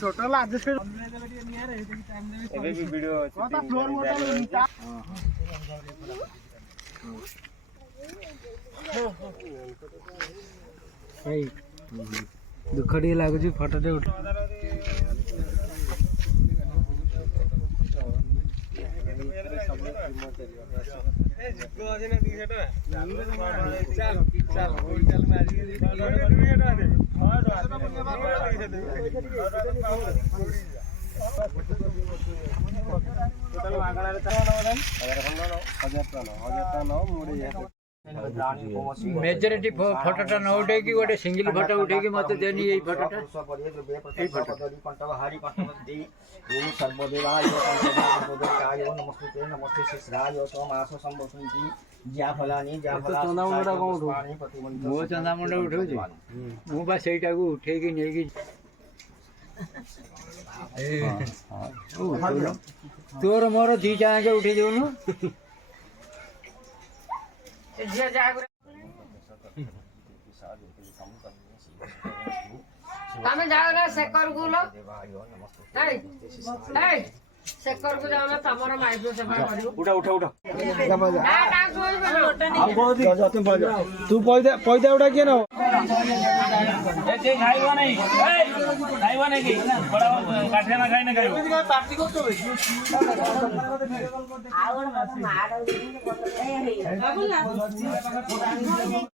छोटा लाज से वीडियो फ्लोर मोटा दुख टे लगुच फटो टे उठ मेजोरिटी फोटोटा न उठे कि गोटे सिंगल फोटो उठे कि मत देनी यही फोटोटा मो चंदामुंडा उठे मु बा सेटा को उठे कि नहीं कि तोर मोर दी जाके उठे देउनु तमे जाओ ना शेखर को लो शेखर को जाओ ना तमरो माइक्रो सेवा करियो उठा उठा उठा तू पैदा उठा के ना ऐसे खाइबो नहीं खाइबो नहीं कि बड़ा काठे ना खाइ ना खाइबो पार्टी को तो आवड़ मार